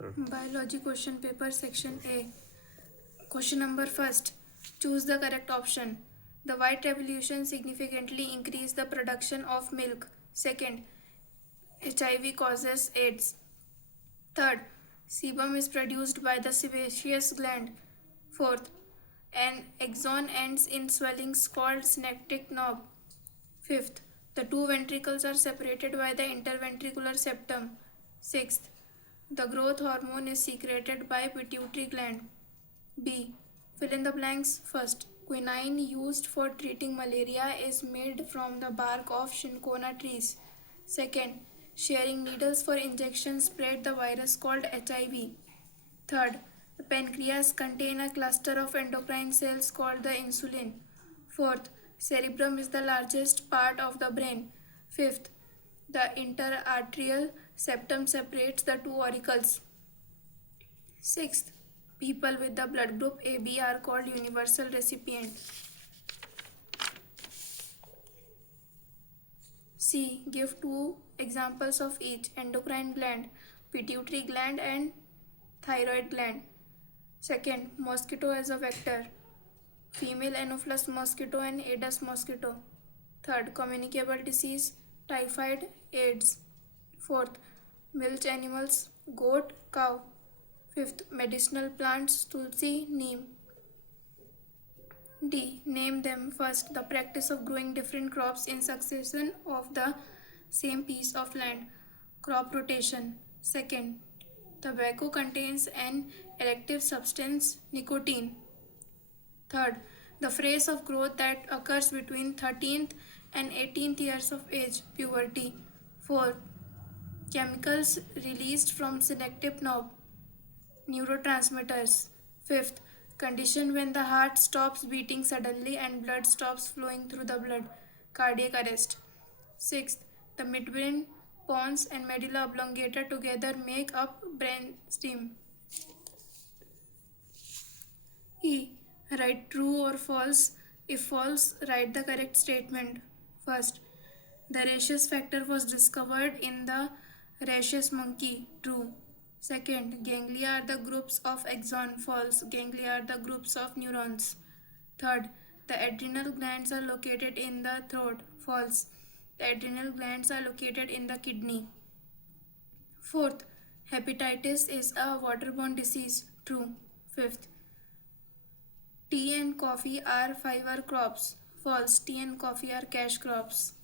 Biology question paper section A. Question number first. Choose the correct option. The white revolution significantly increased the production of milk. Second, HIV causes AIDS. Third, sebum is produced by the sebaceous gland. Fourth, an axon ends in swellings called synaptic knob. Fifth, the two ventricles are separated by the interventricular septum. Sixth, the growth hormone is secreted by pituitary gland. B. Fill in the blanks. First, quinine used for treating malaria is made from the bark of cinchona trees. Second, sharing needles for injection spread the virus called HIV. Third, the pancreas contains a cluster of endocrine cells called the insulin. Fourth, cerebrum is the largest part of the brain. Fifth, the interarterial septum separates the two auricles. Sixth, people with the blood group AB are called universal recipient. C. Give two examples of each: endocrine gland, pituitary gland, and thyroid gland. Second, mosquito as a vector, female Anopheles mosquito and Aedes mosquito. Third, communicable disease, typhoid, AIDS. Fourth, milch animals, goat, cow. Fifth, medicinal plants, tulsi, neem. D. Name them. First, the practice of growing different crops in succession of the same piece of land, crop rotation. Second, tobacco contains an addictive substance, nicotine. Third, the phase of growth that occurs between 13th and 18th years of age, puberty. Fourth, chemicals released from synaptic knob, neurotransmitters. Fifth, condition when the heart stops beating suddenly and blood stops flowing through the blood, cardiac arrest. Sixth, the midbrain, pons, and medulla oblongata together make up brainstem. E. Write true or false. If false, write the correct statement. First, the rhesus factor was discovered in the rhesus monkey. True. Second, ganglia are the groups of axon. False. Ganglia are the groups of neurons. Third, the adrenal glands are located in the throat. False. The adrenal glands are located in the kidney. Fourth, hepatitis is a waterborne disease. True. Fifth, tea and coffee are fiber crops. False. Tea and coffee are cash crops.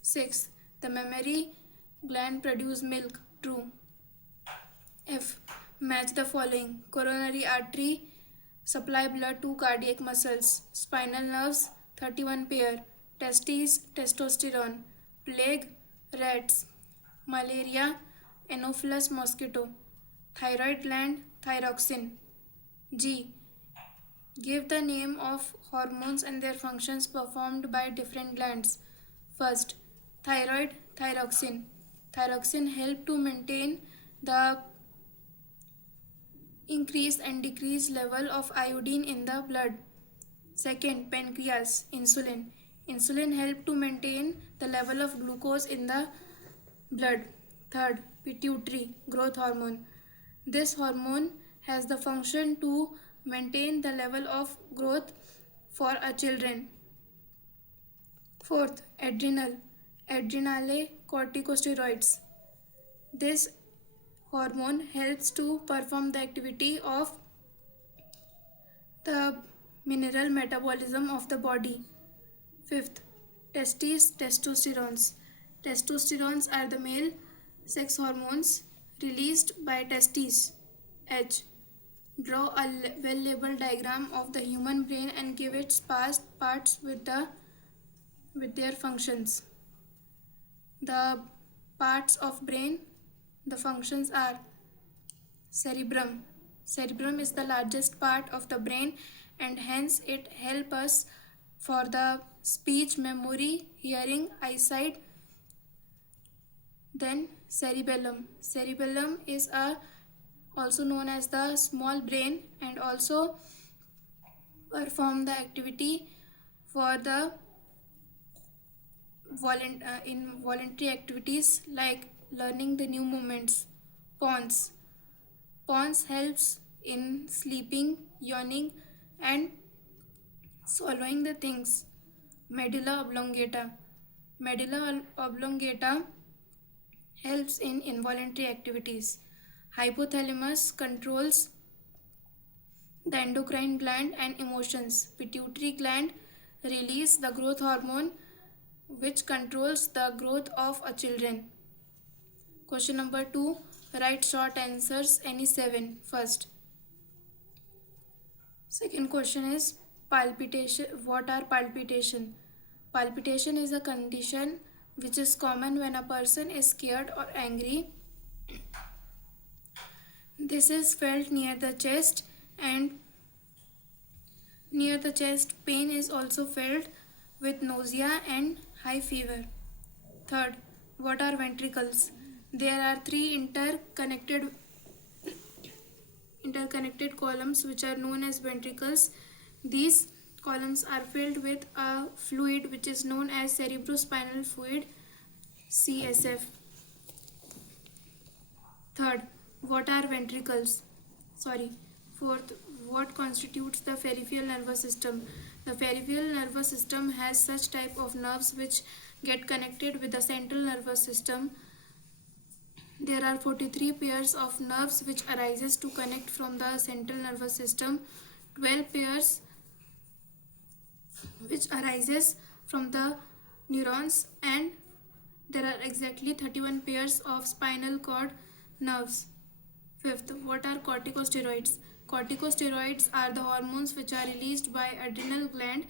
Sixth, the mammary gland produce milk. True. F. Match the following. Coronary artery supply blood to cardiac muscles. Spinal nerves 31 pair. Testes testosterone. Plague rats. Malaria Anopheles mosquito. Thyroid gland thyroxine. G. Give the name of hormones and their functions performed by different glands. First, thyroid thyroxine. Thyroxine help to maintain the increase and decrease level of iodine in the blood. Second, pancreas insulin. Insulin help to maintain the level of glucose in the blood. Third, pituitary growth hormone. This hormone has the function to maintain the level of growth for a children. Fourth, adrenal. Adrenale corticosteroids. This hormone helps to perform the activity of the mineral metabolism of the body. Fifth, testes testosterones. Testosterones are the male sex hormones released by testes. H. Draw a well-labeled diagram of the human brain and give its parts with their functions. The parts of brain, the functions are cerebrum. Cerebrum is the largest part of the brain and hence it helps us for the speech, memory, hearing, eyesight. Then cerebellum. Cerebellum is also known as the small brain and also perform the activity for the voluntary activities like learning the new movements. Pons. Pons helps in sleeping, yawning, and swallowing the things. Medulla oblongata. Medulla oblongata helps in involuntary activities. Hypothalamus controls the endocrine gland and emotions. Pituitary gland release the growth hormone which controls the growth of a children. Question number 2. Write short answers, any 7. First. Second question is palpitation. What are palpitation? Palpitation is a condition which is common when a person is scared or angry. This is felt near the chest, and near the chest pain is also felt with nausea and high fever. Third, what are ventricles? There are three interconnected columns which are known as ventricles. These columns are filled with a fluid which is known as cerebrospinal fluid, CSF. Third, what are ventricles? Fourth, what constitutes the peripheral nervous system? The peripheral nervous system has such type of nerves which get connected with the central nervous system. There are 43 pairs of nerves which arises to connect from the central nervous system, 12 pairs which arises from the neurons, and there are exactly 31 pairs of spinal cord nerves. Fifth, what are corticosteroids? Corticosteroids are the hormones which are released by adrenal gland,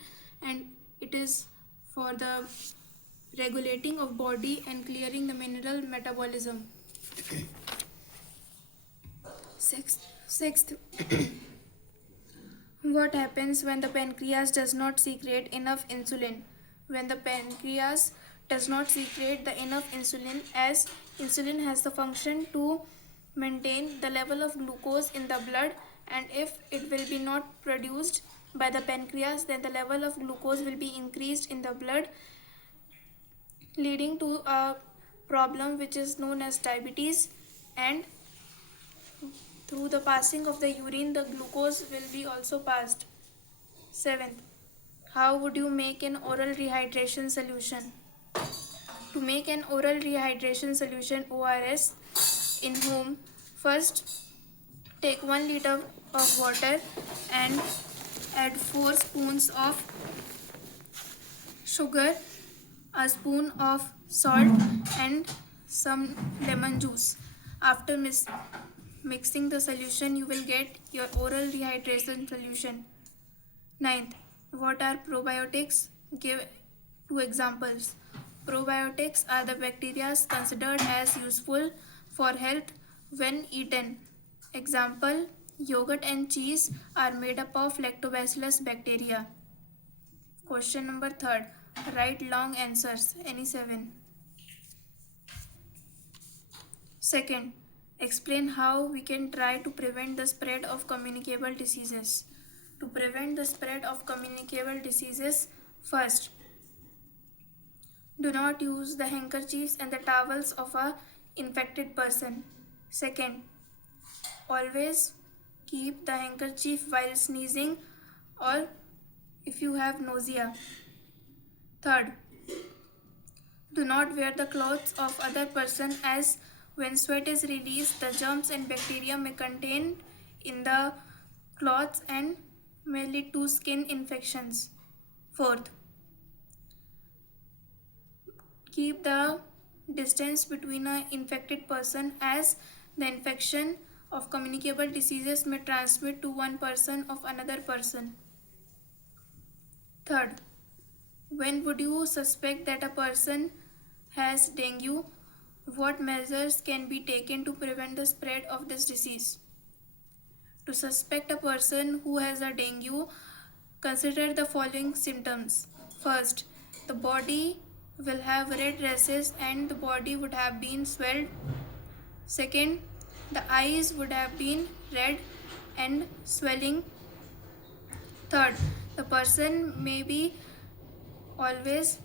and it is for the regulating of body and clearing the mineral metabolism. Sixth, what happens when the pancreas does not secrete enough insulin? When the pancreas does not secrete the enough insulin, as insulin has the function to maintain the level of glucose in the blood, and if it will be not produced by the pancreas, then the level of glucose will be increased in the blood, leading to a problem which is known as diabetes, and through the passing of the urine the glucose will be also passed. Seventh, how would you make an oral rehydration solution? To make an oral rehydration solution, ORS, in home, first take 1 liter of water and add 4 spoons of sugar, a spoon of salt, and some lemon juice. After mixing the solution, you will get your oral rehydration solution. Ninth, what are probiotics? Give 2 examples. Probiotics are the bacteria considered as useful for health when eaten. Example, yogurt and cheese are made up of lactobacillus bacteria. Question number 3. Write long answers, any 7. Second, explain how we can try to prevent the spread of communicable diseases. To prevent the spread of communicable diseases, first, do not use the handkerchiefs and the towels of a infected person. Second, always keep the handkerchief while sneezing or if you have nausea. Third, do not wear the clothes of other person, as when sweat is released, the germs and bacteria may contain in the cloths and may lead to skin infections. Fourth, keep the distance between an infected person, as the infection of communicable diseases may transmit to one person of another person. Third, when would you suspect that a person has dengue? What measures can be taken to prevent the spread of this disease? To suspect a person who has a dengue, consider the following symptoms. First, the body will have red rashes and the body would have been swelled. Second, the eyes would have been red and swelling. Third, the person may be always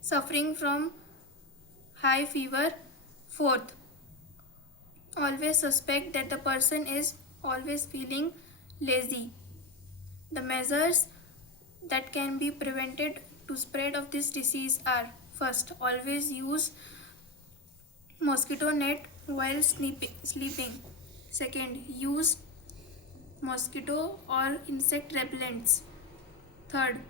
suffering from high fever. Fourth, always suspect that the person is always feeling lazy. The measures that can be prevented to spread of this disease are: first, always use mosquito net while sleeping. Second, use mosquito or insect repellents. Third,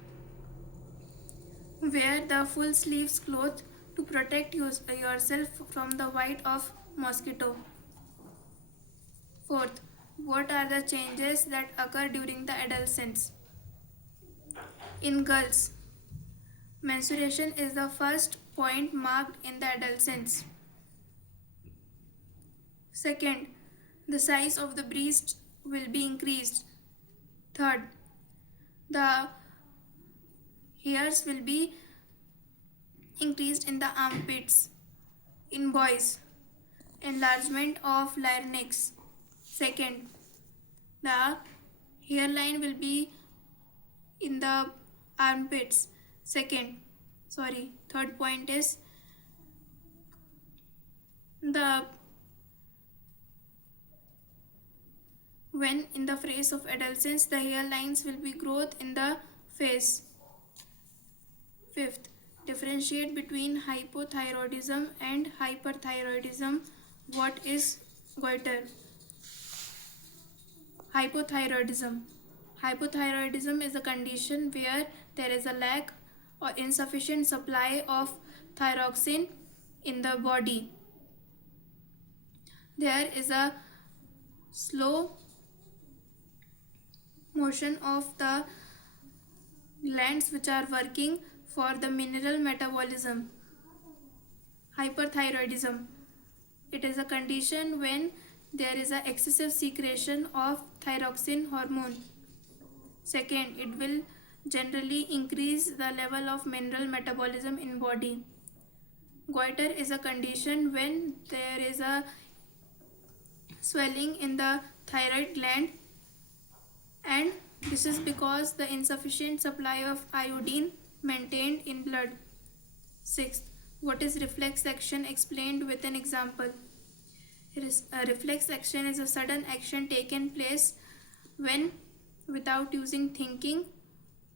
wear the full sleeves cloth to protect yourself from the bite of mosquito. Fourth, what are the changes that occur during the adolescence? In girls, menstruation is the first point marked in the adolescence. Second, the size of the breast will be increased. Third, the hairs will be increased in the armpits. In boys, enlargement of larynx. Second, the hairline will be in the armpits. Third point is the when in the phase of adolescence the hairlines will be growth in the face. Fifth, differentiate between hypothyroidism and hyperthyroidism. What is goiter? Hypothyroidism. Hypothyroidism is a condition where there is a lack or insufficient supply of thyroxine in the body. There is a slow motion of the glands which are working for the mineral metabolism. Hyperthyroidism. It is a condition when there is an excessive secretion of thyroxine hormone. Second, it will generally increase the level of mineral metabolism in body. Goiter is a condition when there is a swelling in the thyroid gland, and this is because the insufficient supply of iodine maintained in blood. Sixth, what is reflex action? Explained with an example. A reflex action is a sudden action taken place when, without using thinking,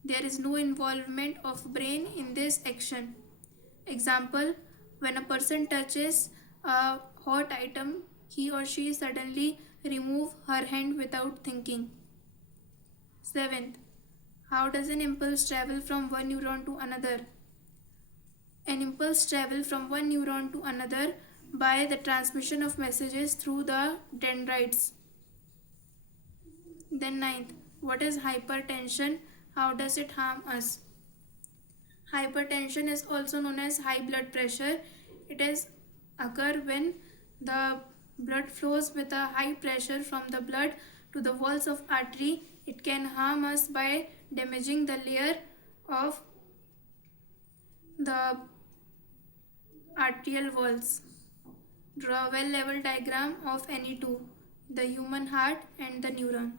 there is no involvement of brain in this action. Example, when a person touches a hot item, he or she suddenly remove her hand without thinking. Seventh, how does an impulse travel from one neuron to another? An impulse travels from one neuron to another by the transmission of messages through the dendrites. Then ninth, what is hypertension? How does it harm us? Hypertension is also known as high blood pressure. It is occur when the blood flows with a high pressure from the blood to the walls of artery. It can harm us by damaging the layer of the arterial walls. Draw a well-level diagram of any two, the human heart and the neuron.